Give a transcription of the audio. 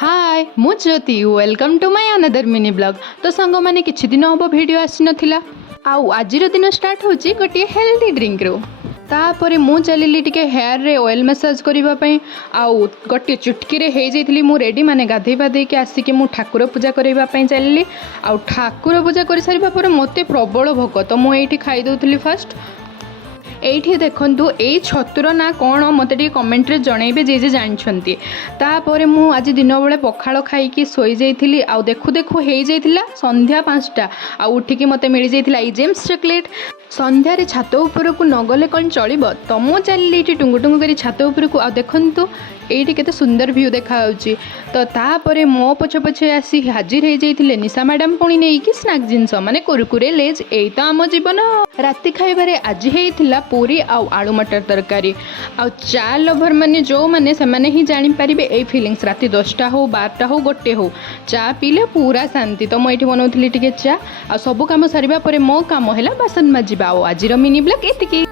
हाय मु Jyoti welcome to my another mini blog. तो song मैंने किछि दिन हम वीडियो आसी नथिला आउ आजिर दिन स्टार्ट होची गोटे हेल्दी ड्रिंक रो। तापर मु चलिली टिके हेयर रे ऑयल मसाज करबा पई आउ गोटे चुटकी रे हे जाइथिली मु रेडी माने गाधै पाधै के आसिके मु ठाकुर पूजा करबा पई चलिली। आउ ठाकुर पूजा कर सारिबा पर मते प्रबल भोक तो मु एठी खाइ दउथली फास्ट। एठी देखंतु ए छतुर ना कौन मत कमेंट रे जनइबे जे जे जानछंती। तापर मु आज दिन बेले पखाल खाइकी सोई जाइथिली आउ देखु देखु हे जाइथिला संध्या 5टा आउ उठिकी मते मिली जाइथिला ई जेम्स चॉकलेट। संध्यारे छात उपरकू नगले कौन चलिबो तो मु चलिली एठी टुंगु टुंगु करी छात उपरकू आ देखंतु एठी केते सुंदर व्यू देखा होची। तो तापरे मो पछे पछे आसी हाजिर हे जाइथिले निशा मैडम पुणी नेई कि स्नैक जिंस माने कुरकुरे लेज एई तो आम जीवन। राति खाइबारे आज हेइथिला पूरी आउ आलू मटर तरकारी आउ चा लभर माने जो माने से माने ही जानि परिबे ए फीलिंग्स। राति 10टा हो 12टा हो गोटे हो चा पीले पूरा शांति। तो मु एठी बनौथिली टिके चा आ सब काम सरिबा परे मो काम हैला बासन माजिबा। आउ आजिर मिनी ब्लॉग एतिकी।